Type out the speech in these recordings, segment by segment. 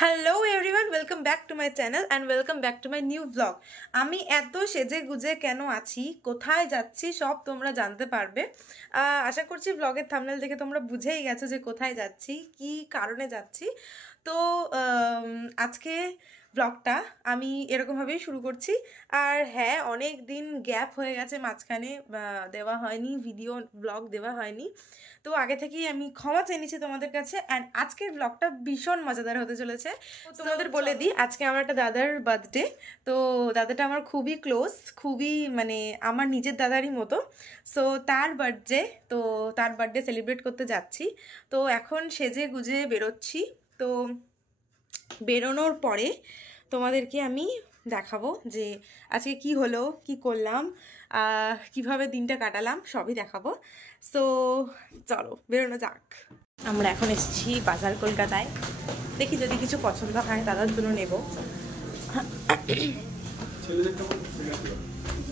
Hello everyone, welcome back to my channel and welcome back to my new blog. আমি এত সেজে গুজে কেন আছি, কোথায় যাচ্ছি সব তোমরা জানতে পারবে। আশা করছি ব্লগের থাম্বনেল দেখে তোমরা বুঝেই গেছো যে কোথায় যাচ্ছি, কি কারণে যাচ্ছি। তো আজকে ব্লগটা আমি এরকমভাবেই শুরু করছি। আর হ্যাঁ, অনেক দিন গ্যাপ হয়ে গেছে, মাঝখানে দেওয়া হয়নি, ভিডিও ব্লগ দেওয়া হয়নি। তো আগে থেকেই আমি ক্ষমা চেয়ে নিচ্ছি তোমাদের কাছে। অ্যান্ড আজকের ব্লগটা ভীষণ মজাদার হতে চলেছে। তোমাদের বলে দিই, আজকে আমার একটা দাদার বার্থডে। তো দাদাটা আমার খুবই ক্লোজ, খুবই মানে আমার নিজের দাদারই মতো। সো তার বার্থডে সেলিব্রেট করতে যাচ্ছি। তো এখন সেজে গুজে বেরোচ্ছি। তো বেরোনোর পরে তোমাদেরকে আমি দেখাবো যে আজকে কি হলো, কি করলাম, কিভাবে দিনটা কাটালাম, সবই দেখাবো। সো চলো বেরোনো যাক। আমরা এখন এসেছি বাজার কলকাতায়। দেখি যদি কিছু পছন্দ হয় দাদার জন্য নেব।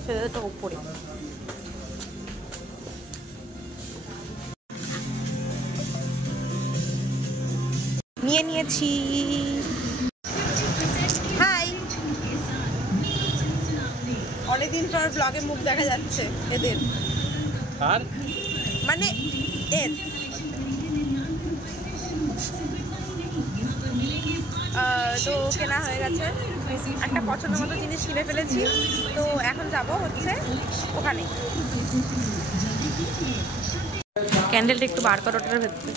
ছেলেদেরটা উপরে নিয়ে নিয়েছি। হাই, অনেকদিন পর ব্লগে মুখ দেখা যাচ্ছে এদের, আর মানে এর তো কেনা হয়ে গেছে, একটা পছন্দ মতো জিনিস কিনে ফেলেছি। তো এখন যাব হচ্ছে ওখানে। ক্যান্ডেলটা একটু বার করো ওটার ভেতরে।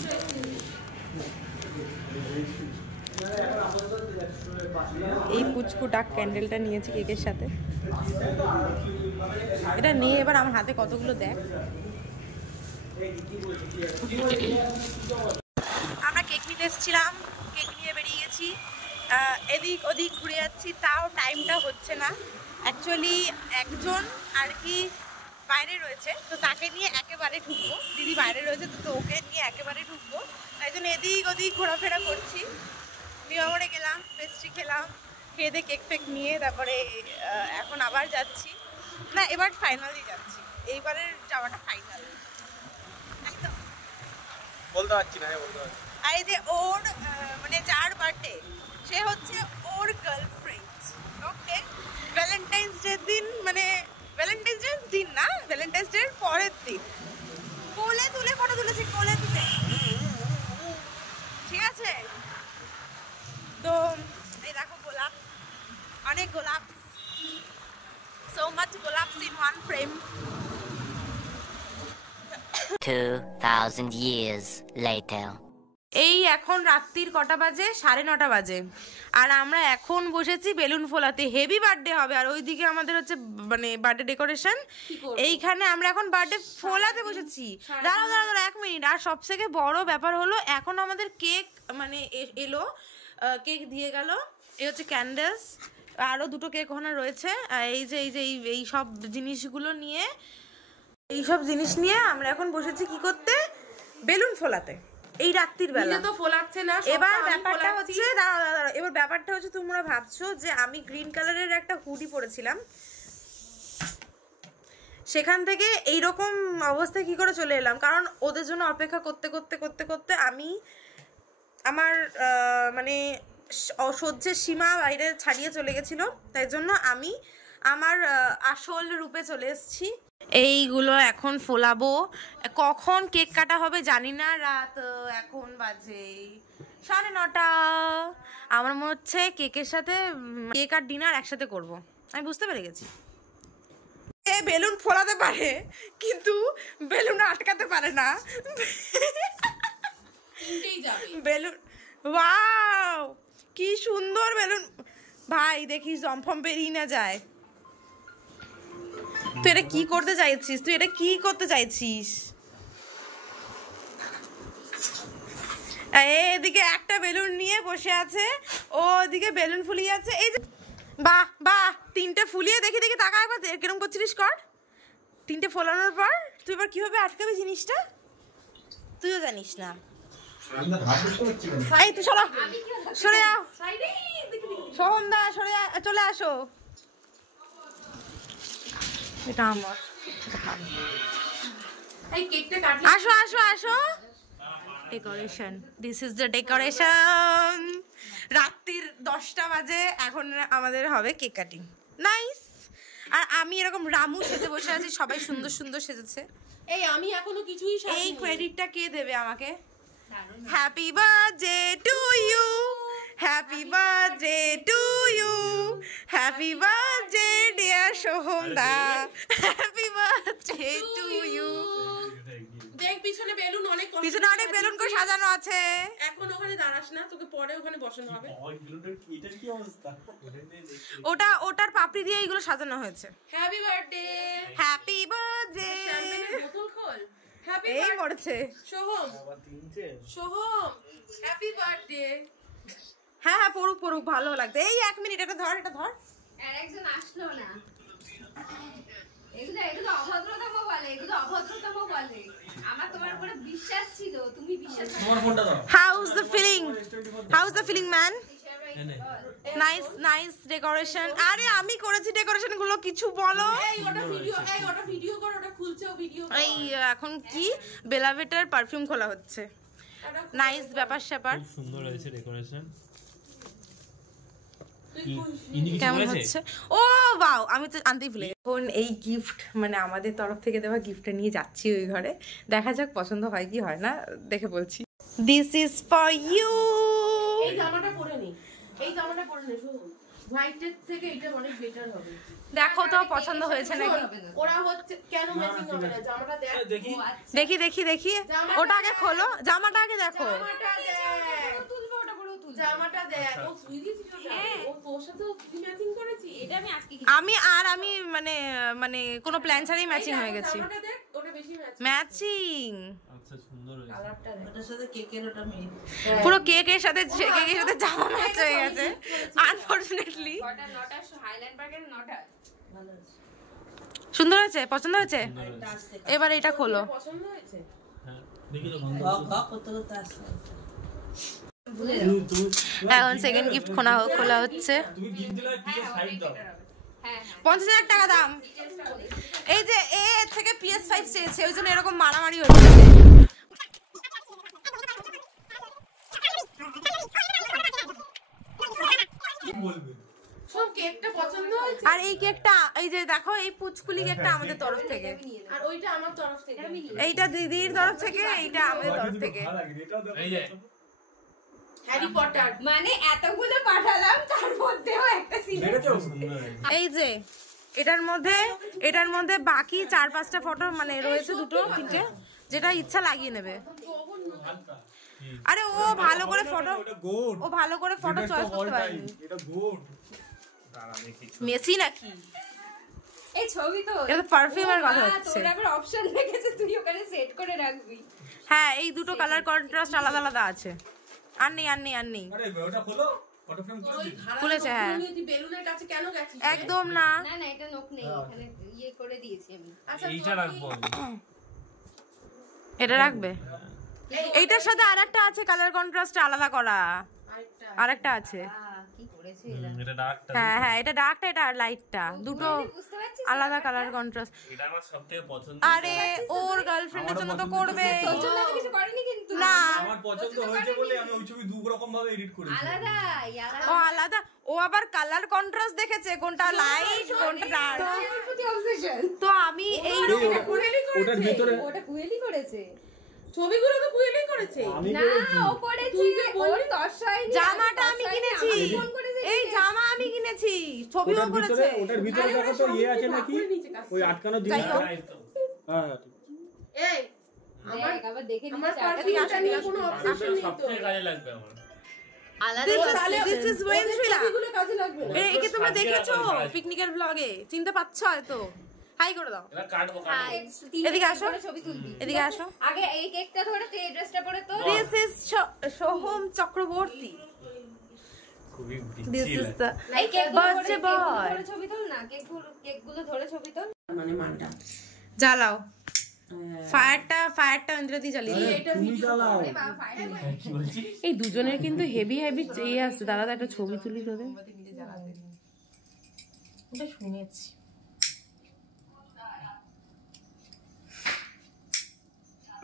এই পুচকু ডাক ক্যান্ডেলটা নিয়েছি কেকের সাথে। এটা নিয়ে এবার আমার হাতে কতগুলো দেখ। আমরা কেক নিতে এসেছিলাম, কেক নিয়ে বেরিয়ে গেছি, এদিক ওদিক ঘুরে যাচ্ছি, তাও টাইমটা হচ্ছে না। অ্যাকচুয়ালি একজন আর কি বাইরে রয়েছে, তো তাকে নিয়ে একেবারে ঢুকবো। দিদি বাইরে রয়েছে, তো ওকে নিয়ে একেবারে ঢুকবো, তাই জন্য এদিক ওদিক ঘোরাফেরা করছি। নিয়মরে গেলাম, পেস্ট্রি খেলাম, খেয়ে দিয়ে কেক ফেক নিয়ে তারপরে এখন আবার যাচ্ছি। না, এবার ফাইনালি যাচ্ছি, এইবারের যাওয়াটা ফাইনাল। বলতে পারছি না, বলতে পারছি। আর এই যে ওর মানে যার বার্থডে, সে হচ্ছে ওর গার্লফ্রেন্ড। ওকে, ভ্যালেন্টাইন্স ডের দিন, মানে ভ্যালেন্টাইন্স ডের দিন না, ভ্যালেন্টাইন্স ডের পরের দিন কোলে তুলে ফটো তুলেছি, কোলে তুলে। ঠিক আছে, তো এই দেখো গোলাপ, অনেক গোলাপ, so much গোলাপ in one frame. 2000 years later. এই এখন রাত্রির কটা বাজে? 9:30 বাজে। আর আমরা এখন বসেছি বেলুন ফোলাতে, হেভি বার্থডে হবে। আর ওইদিকে আমাদের হচ্ছে মানে বার্থডে ডেকোরেশন, এইখানে আমরা এখন বার্থডে ফোলাতে বসেছি। দাঁড়াও দাঁড়াও দাঁড়াও 1 মিনিট। আর সব থেকে বড় ব্যাপার হলো, এখন আমাদের কেক মানে এলো, কেক দিয়ে গেল। এই হচ্ছে ক্যান্ডেলস, আরও 2টো কেক ওখানে রয়েছে। এই সব জিনিসগুলো নিয়ে, এইসব জিনিস নিয়ে আমরা এখন বসেছি কি করতে? বেলুন ফোলাতে, এই রাত্রির বেলা। তো ফোলাচ্ছে না। এবার ব্যাপারটা হচ্ছে, দাঁড়াও, এবার ব্যাপারটা হচ্ছে, তোমরা ভাবছো যে আমি গ্রিন কালারের একটা হুডি পরেছিলাম, সেখান থেকে এইরকম অবস্থায় কি করে চলে এলাম? কারণ ওদের জন্য অপেক্ষা করতে করতে করতে করতে আমি আমার মানে সহ্যের সীমা বাইরে ছাড়িয়ে চলে গেছিল। তাই জন্য আমি আমার আসল রূপে চলে এসেছি। এইগুলো এখন ফোলাবো। কখন কেক কাটা হবে জানি না, রাত এখন বাজে 9:30। আমার মনে হচ্ছে কেকের সাথে কেক আর ডিনার একসাথে করব, আমি বুঝতে পেরে গেছি। এ বেলুন ফোলাতে পারে কিন্তু বেলুন আটকাতে পারে না। বেলুন, ওয়াও কি সুন্দর বেলুন ভাই, দেখিস জমফম বেরিয়ে না যায়। তুই এটা কি করতে চাইছিস? এদিকে একটা বেলুন নিয়ে বসে আছে, ও ওদিকে বেলুন ফুলিয়ে আছে। এই যে বাহ বাহ, 3টে ফুলিয়ে দেখি তাকা একবার, কিরম করছিলিস কর। 3টে ফোলানোর পর তুই এবার কিভাবে আটকাবি জিনিসটা, তুইও জানিস না। এই তুই সরে যাও, সোহমদা সরে চলে আসো। এটা আমার, আসো আসো আসো। Decoration. This is the decoration. রাত্রি 10টা বাজে, এখন আমাদের হবে কেক কাটিং। নাইস। আর আমি এরকম রামু সেজে বসে আছি, সবাই সুন্দর সুন্দর সেজেছে। এই আমি এখনো কিছুই সাজিনি। এই ক্রেডিটটা কে দেবে আমাকে? Happy birthday to you, happy birthday to you, happy birthday dear Soham da, happy birthday to you. দেখ পিছনে বেলুন অনেক কষ্ট পিছনে অনেক বেলুন করে সাজানো আছে। এখন ওখানে দাঁড়াস না, তোকে পরে ওখানে বসানো হবে। ওই বেলুনটার এটার কি অবস্থা? ওটার পাপড়ি দিয়ে এইগুলো সাজানো হয়েছে। Happy birthday. Happy birthday. শ্যাম্পেনের বোতল খোল। হ্যাপি এই মরেছে সোহম, আবার তিনটে। Soham happy birthday. হ্যাঁ হ্যাঁ, পড়ুক পড়ুক, ভালো লাগছে। এই 1 মিনিট, এটা ধর, এটা ধর। আর একজন আসলো না। এগুলো অভদ্রতম বলে, এগুলো অভদ্রতম বলে। আমার তোমার উপরে বিশ্বাস ছিল, তুমি বিশ্বাস করো। তোমার ফোনটা দাও। How's the feeling? How's the feeling, man? Nice decoration. আরে আমি করেছি ডেকোরেশন গুলো, কিছু বলো। এই ওটা ভিডিও কর, ওটা খুলছেও ভিডিও কর। এই এখন কি বেলাভেটার পারফিউম খোলা হচ্ছে। নাইস ব্যাপার স্যাপার। খুব সুন্দর হয়েছে ডেকোরেশন। কেমন হচ্ছে? ও বাও, আমি তো আনতেই ভুলে। এখন এই গিফট মানে আমাদের তরফ থেকে দেওয়া গিফটটা নিয়ে যাচ্ছি ওই ঘরে। দেখা যাক পছন্দ হয় কি হয় না, দেখে বলছি। This is for you. এই জামাটা পরে নি, এই জামাটা পরে নি শুধু। হোয়াইটের থেকে এটা অনেক বেটার হবে। দেখো তো পছন্দ হয়েছে নাকি। ওরা হচ্ছে কেন ম্যাচিং হবে না? জামাটা দেখ। দেখি। দেখি দেখি দেখি, ওটা আগে খোলো, জামাটা আগে দেখো। জামাটা দেখ, তুলবে ওটা পরেও তুলবে। জামাটা দেখ, ও সুইদি ছিল না, ও তোর সাথে ম্যাচিং করেছি। এটা আমি আজকে আমি মানে কোনো প্ল্যান ছাড়াই ম্যাচিং হয়ে গেছি। জামাটা দেখ, ওটা বেশি ম্যাচিং আচ্ছা সুন্দর হয়েছে। কালারটা দেখ। ওটার সাথে কেকের ওটা মেয়ে পুরো কেকের সাথে জামা ম্যাচ হয়ে গেছে আনফরচুনেটলি। নটা হাইল্যান্ড পার্কের নটা। ভালো আছে। সুন্দর হয়েছে, পছন্দ হয়েছে। এটা আসতে এবার এটা খোলো। পছন্দ হয়েছে? হ্যাঁ দেখি তো বন্ধ। ঘক করতে করতে আসতে এখন সেকেন্ড গিফট খোলা হচ্ছে। তুমি গিফট দিলে কি সাইড দাও। হ্যাঁ 50,000 টাকা দাম। এই যে এ থেকে PS5 চেয়েছে, ওই জন্য এরকম মারামারি হচ্ছে। কি বলবে? সব কেকটা পছন্দ হয়েছে? আর এই কেকটা, এই যে দেখো, এই পুচকুলি কেকটা আমাদের তরফ থেকে, আর ওইটা আমার তরফ থেকে। এইটা দিদির তরফ থেকে, এইটা আমাদের তরফ থেকে। ভালো লাগে এটাও দাও। এই যে হ্যারি পটার। মানে এতগুলো পাঠালাম, তার মধ্যেও একটা সিন। দেখেছো সুন্দর হয়েছে। এই যে এটার মধ্যে বাকি 4-5টা ফটো মানে রয়েছে, 2-3টে, যেটা ইচ্ছা লাগিয়ে নেবে। আরে ও ভালো করে ফটো, এটা গোড। ও ভালো করে ফটো চয়েস করতে পারেনি। এটা গোড। দাঁড়া দেখি। মেসি নাকি? এই ছবি তো এটা পারফিউমের কথা হচ্ছে। তোর আবার অপশন রেখেছে, তুই ওখানে সেট করে রাখবি। হ্যাঁ, এই দুটো কালার কন্ট্রাস্ট আলাদা আলাদা আছে। আর নেই। আরে ওটা খোলো। ফটো ফ্রেম ওই খুলে ধারা খুলেছে, হ্যাঁ। তুই বেলুনের কাছে কেন গেছিস? একদম না। না না, এটা নোক নেই, এখানে ইয়ে করে দিয়েছি আমি। আচ্ছা এইটা রাখবো। এটা রাখবে। এইটার সাথে আরেকটা আছে কালার কন্ট্রাস্ট আলাদা করা, আরেকটা আছে। কি করেছে এটা ডার্কটা। হ্যাঁ, এটা ডার্কটা, এটা লাইটটা, দুটো বুঝতে পারছিস? আলাদা কালার কন্ট্রাস্ট। এটা আমার সবথেকে পছন্দ। আরে ওর গার্লফ্রেন্ডের জন্য তো করবে তোর জন্য আমি কিছু করিনি কিন্তু। না। আমার পছন্দ হয়েছে বলে আমি ওই ছবি দুই রকম ভাবে এডিট করেছি। আলাদা ও আলাদা, ও আবার কালার কন্ট্রাস্ট দেখেছে, কোনটা লাইট কোনটা ডার্ক। এর প্রতি অবসেশন। তো আমি এই ওটার ভিতরে ওটা কুয়েলি করেছে। ছবিগুলো তো কুয়েলি করেছে। আমি না ও করেছে, তুই যে ওর বললি, দর্শায়নি। জামাটা আমি কিনেছি, এই জামা আমি কিনেছি, ছবিও করেছে। ওটার ভিতরে দেখো তো ইয়ে আছে নাকি ওই আটকানোর যাই জিনিস। হোক। হ্যাঁ এই আমার আবার দেখে আমার নিচ্ছি। পারফিউমটা নিয়ে কোনো অবসেশন নেই তো। সবথেকে কাজে লাগবে আমার। This is Wenchula। ছবিগুলো কাজে লাগবে না। একে তোমরা দেখেছো পিকনিকের ব্লগে, চিনতে পারছো হয়তো? হাই করে দাও। এটা কাটবো হ্যাঁ, এদিকে আসো। ছবি তুলবি। এদিকে আসো। আগে এই কেকটা ধরে তুই এই ড্রেসটা পরে তো। This is Soham Chakraborty. খুবই This is the এই কেকগুলো birthday boy। ধরে ছবি তুল না, কেকগুলো ধরে ছবি তুল। মানে মানটা জ্বালাও ফায়ারটা ইন্দ্রদি জ্বালিয়ে দিও। এটা তুমি জ্বালাও। কি বলছিস? এই দুজনের কিন্তু হেভি চেয়ে আসছে। দাদা একটা ছবি তুলি তোদের। এটা শুনেছি।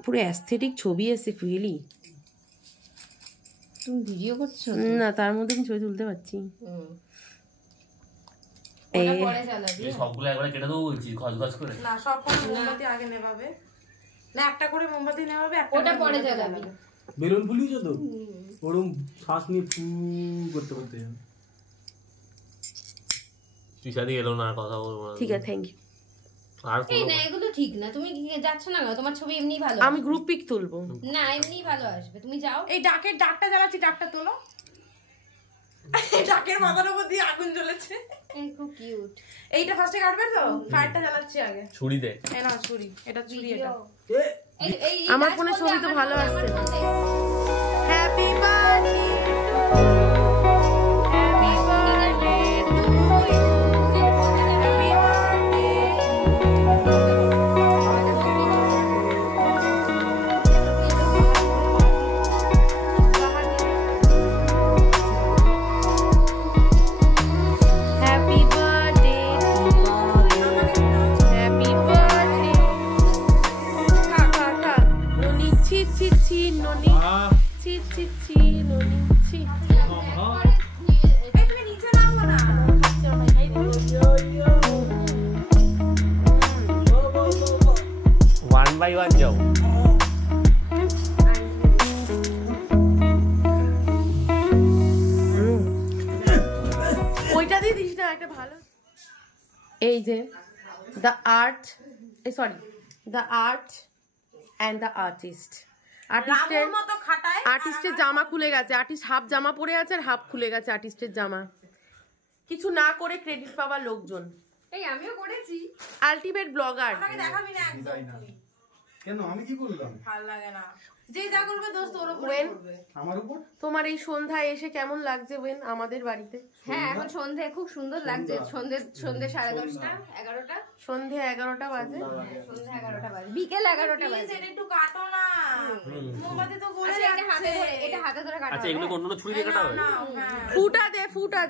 পুরো অ্যাস্থেটিক ছবি এসে রিয়েলি। তুমি ভিডিও করছো? না, তার মধ্যে আমি ছবি তুলতে পারছি। ওটা পরে জ্বালাবি। সবগুলো একবারে কেটে দেবো বলছি, ঘস করে। না, সব মোমবাতি আগে নেভাবে না, একটা করে মোমবাতি নেভাবে, একটা ওটা পরে জ্বালাবি। বেলুন ফুলিয়েছো তো ওরকম শ্বাস নিয়ে ফু করতে করতে যাবে। তুষাদি এলো না, কথা বলবো না। ঠিক আছে, থ্যাংক ইউ। আর এই না, এগুলো ঠিক না। তুমি যাচ্ছ না কেন? তোমার ছবি এমনি ভালো আমি গ্রুপ পিক তুলবো। না, এমনি ভালো আসবে। তুমি যাও। এই ডাকটা জ্বালাচ্ছি, ডাকটা তোলো। ডাকের মাথার উপর দিয়ে আগুন জ্বলেছে। খুব কিউট। এইটা ফার্স্টে কাটবে তো, ফায়ারটা জ্বালাচ্ছি আগে। ছুরি দে। এই নাও ছুরি, এটা ছুরি। এটা আমার ফোনে ছবি তো ভালো আসছে। Happy birthday, happy birthday to you, happy birthday. Happy birthday, happy birthday. খা ননি, ছি ছি ছি ননি, ছি ছি ছি ননি, ছি। তুমি নিচে নামো না। ওয়ান বাই ওয়ান যাও। ওইটা দিয়ে দিস না, একটা ভালো। এই যে the art, the art and the artist. রামুর মতো খাটায়। আর্টিস্টের জামা খুলে গেছে, আর্টিস্ট হাফ জামা পরে আছে আর হাফ খুলে গেছে আর্টিস্টের জামা। কিছু না করে ক্রেডিট পাওয়া লোকজন। এই আমিও করেছি। Ultimate blogger. আমাকে দেখাবি না একদম। কেন আমি কি করলাম? ভালো লাগে না, যে যা করবে দোস্ত ওর উপর ওয়েন করবে। আমার উপর তোমার এই সন্ধ্যায় এসে কেমন লাগছে ওয়েন আমাদের বাড়িতে? হ্যাঁ, এখন সন্ধে খুব সুন্দর লাগছে। সন্ধে 10:30, 11টা। সন্ধে 11টা বাজে। সন্ধে 11টা বাজে, বিকেল 11টা বাজে। এটা একটু কাটো না, মোমবাতি তো গলে আচ্ছা, এটা হাতে যাচ্ছে। ধরে, এটা হাতে ধরে কাটা আচ্ছা, হবে। এগুলো অন্য ছুরি দিয়ে কাটা হবে? না, হ্যাঁ। ফুটা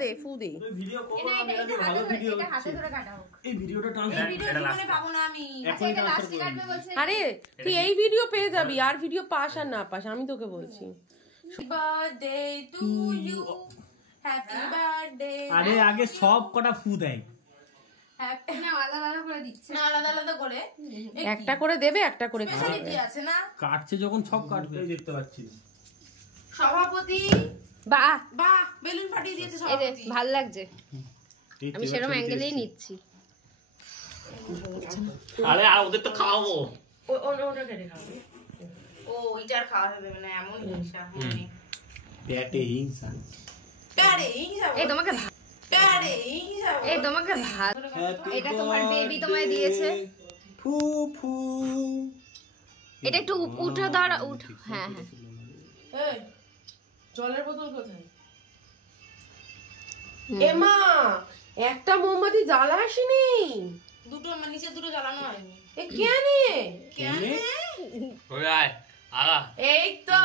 দে, ফু দে। ভিডিও করো এটা না, এটা ভালো ভিডিও। এটা হাতে ধরে কাটা হোক। এই ভিডিওটা এই ট্রান্সফার ভিডিও এটা জীবনে পাবো না আমি। আচ্ছা, এটা লাস্টে কাটবে বলছে। আরে তুই এই ভিডিও পেয়ে যাবি, আর ভিডিও পাস আর না পাস আমি তোকে বলছি। Happy birthday to you, happy birthday. আরে আগে সব কটা ফু দেয়। হ্যাপি না, আলাদা আলাদা করে দিচ্ছে। না, আলাদা আলাদা করে একটা করে দেবে, একটা করে খাবে। স্পেশালিটি আছে না। কাটছে যখন সব কাটবে দেখতে পাচ্ছিস। সভাপতি বাহ, বাহ, বেলুন ফাটিয়ে দিয়েছে এই রে, সভাপতি। ভাল লাগছে। আমি সেরকম অ্যাঙ্গেলেই নিচ্ছি। আরে আর ওদের তো খাওয়াবো। ওটা কেটে খাবে। ও ওইটার খাওয়া দেবে না, এমন হিংসা। পেটে হিংসা। প্যারে হিংসা, এই তোমাকে প্যারে হিংসা। এই তোমাকে ভালো। এটা তোমার বেবি তোমায় দিয়েছে। ফু ফু। এটা একটু উঠে দাঁড়া, উঠ। হ্যাঁ হ্যাঁ, এই জলের বোতল কোথায়? এমা, একটা মোমবাতি জ্বালা আসেনি। দুটো নিচে দুটো জ্বালানো হয়নি। এ কেনে? ওই আয় আগা। এই তো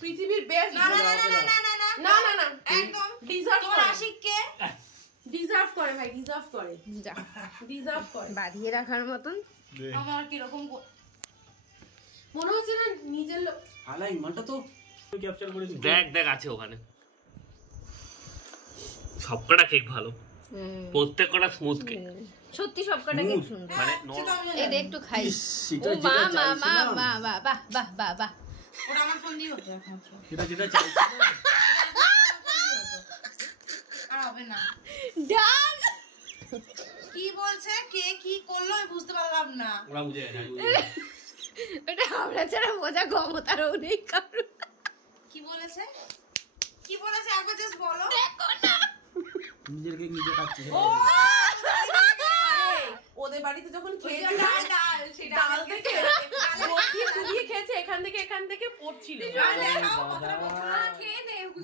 পৃথিবীর বেস্ট। না না না না না না না না না না, একদম ডিজার্ভ তোমার করে, আশিক কে? ডিজার্ভ করে ভাই, ডিজার্ভ করে, যা ডিজার্ভ করে। বাঁধিয়ে রাখার মতন। আমার কিরকম মনে হচ্ছে না নিজের লোক। আলাই মালটা তো ক্যাপচার করেছি। দেখ আছে ওখানে। সবকটা কেক ভালো, প্রত্যেকটা স্মুথ কেক। সত্যি সবকটা কেক সুন্দর। মানে এই দে একটু খাই। সেটা ও যেটা মা মা মা চাইছিলাম। মা বাহ বাহ বাহ বাহ বাহ। ওটা আমার ফোন দিয়ে হতো একমাত্র। সেটা যেটা চাইছিলাম। আর হবে না। ডান। কি বলছে, কে কি করলো আমি বুঝতে পারলাম না। ওরা বুঝে গেছে। এটা আমরা ছাড়া বোঝা ক্ষমতারও নেই কারণ। কি বলেছে, কি বলেছে একবার জাস্ট বলো। নিজের কেক নিজে কাটছে। ওদের বাড়িতে যখন খেয়েছে ডাল ডাল সেটা ডাল থেকে রুটি ফুলিয়ে খেয়েছে, এখান থেকে পড়ছিল।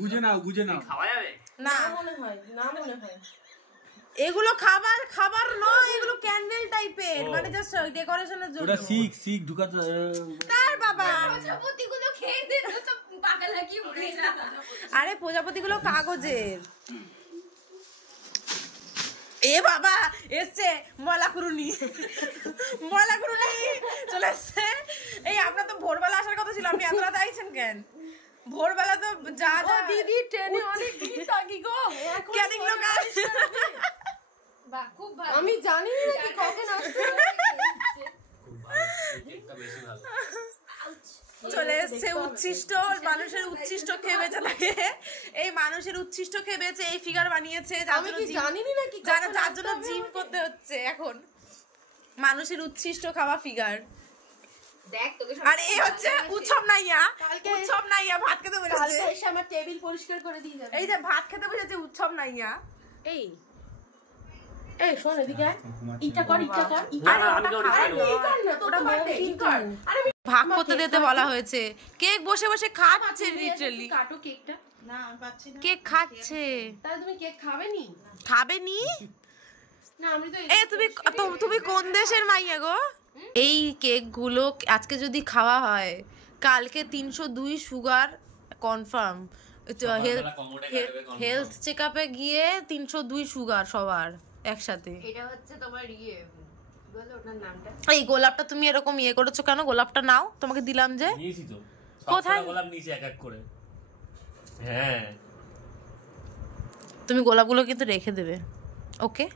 বুঝে নাও বুঝে নাও। খাওয়া যাবে না মনে হয়, না মনে হয়। এগুলো খাবার নয়, এগুলো ক্যান্ডেল টাইপের, মানে জাস্ট ডেকোরেশনের জন্য। ওটা শিখ ঢুকাতে। তার বাবা, প্রজাপতিগুলো খেয়ে দে তো পাকা লাগিয়ে উড়ে যা। আরে প্রজাপতিগুলো কাগজের। এ বাবা এসছে ময়লা কুরুনি চলে এসছে। এই আপনার তো ভোরবেলা আসার কথা ছিল, আপনি এত রাতে আইছেন কেন? ভোরবেলা তো যা ও দিদি ট্রেনে অনেক ভিড় থাকি গো এখন ক্যানিং লোক বাহ খুব ভালো আমি জানি না কি কখন আসবে চলে এসছে উচ্ছিষ্ট মানুষের উচ্ছিষ্ট খেয়ে বেঁচে থাকে এই মানুষের উচ্ছিষ্ট খেয়ে বেঁচে এই ফিগার বানিয়েছে আমি কি জানি না কি যার জন্য জিম করতে হচ্ছে এখন মানুষের উচ্ছিষ্ট খাওয়া ফিগার দেখ তোকে আর এই হচ্ছে উৎসব নাইয়া ভাত খেতে বসেছে কালকে এসে আমার টেবিল পরিষ্কার করে দিয়ে যাবে এই যে ভাত খেতে বসেছে উৎসব নাইয়া এই এই শোন এদিকে ইটা কর না, না, আমি কেউ আরে খাই না। তুই কর না তোর তো বার্থডে কি কর আরে ভাগ করতে দিতে বলা হয়েছে কেক বসে বসে খাচ্ছে লিটারালি কাটো কেকটা না আমি পাচ্ছি না কেক খাচ্ছে তাহলে তুমি কেক খাবে নি খাবে নি না আমি তো এ তুমি কোন দেশের মাইয়া গো এই কেক গুলো আজকে যদি খাওয়া হয় কালকে 302 সুগার কনফার্ম হেলথ চেকআপে গিয়ে 302 সুগার সবার একসাথে এটা হচ্ছে তোমার ইয়ে বলো ওটার নামটা এই গোলাপটা তুমি এরকম ইয়ে করেছো কেন গোলাপটা নাও তোমাকে দিলাম যে নিয়েছি তো কোথায়? কোথায় গোলাপ নিচে এক এক করে হ্যাঁ তুমি গোলাপগুলো কিন্তু রেখে দেবে ওকে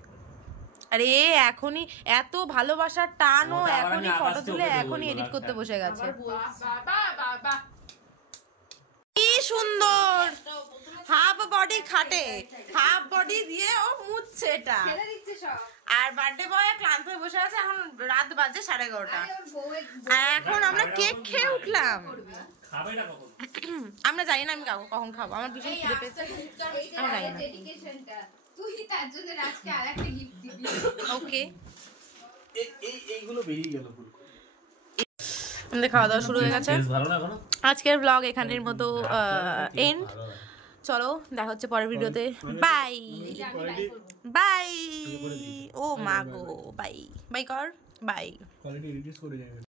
আরে এখনই এত ভালোবাসার টানও ওটা আবার এখনই আমি ফটো আকাশ তুলে থেকে এখনই দেবো এডিট করতে গোলাপটা। বসে গেছে বাবা কি সুন্দর হাফ বডি খাটে হাফ বডি দিয়ে ও মুছছে এটা ফেলে দিচ্ছে সব আর বার্থডে বয় ক্লান্ত হয়ে বসে আছে এখন রাত বাজে 11:30 আরে ওর বউয়ের আর এখন আমরা কেক খেয়ে উঠলাম খাবে না কখন আমরা জানি না আমি কখন খাবো আমার ভীষণ খিদে পেয়েছে আমি জানি না ডেডিকেশনটা তুই তার জন্য রাজকে আরেকটা গিফট দিবি ওকে এইগুলো বেরিয়ে গেল পুরো আমাদের খাওয়া দাওয়া শুরু হয়ে গেছে টেস্ট ভালো না এখনো আজকের ব্লগ এখানের মতো এন্ড চলো দেখা হচ্ছে পরের ভিডিওতে বাই বাই ও মা গো বাই বাই কর বাই কোয়ালিটি রিডিউস করে যাবে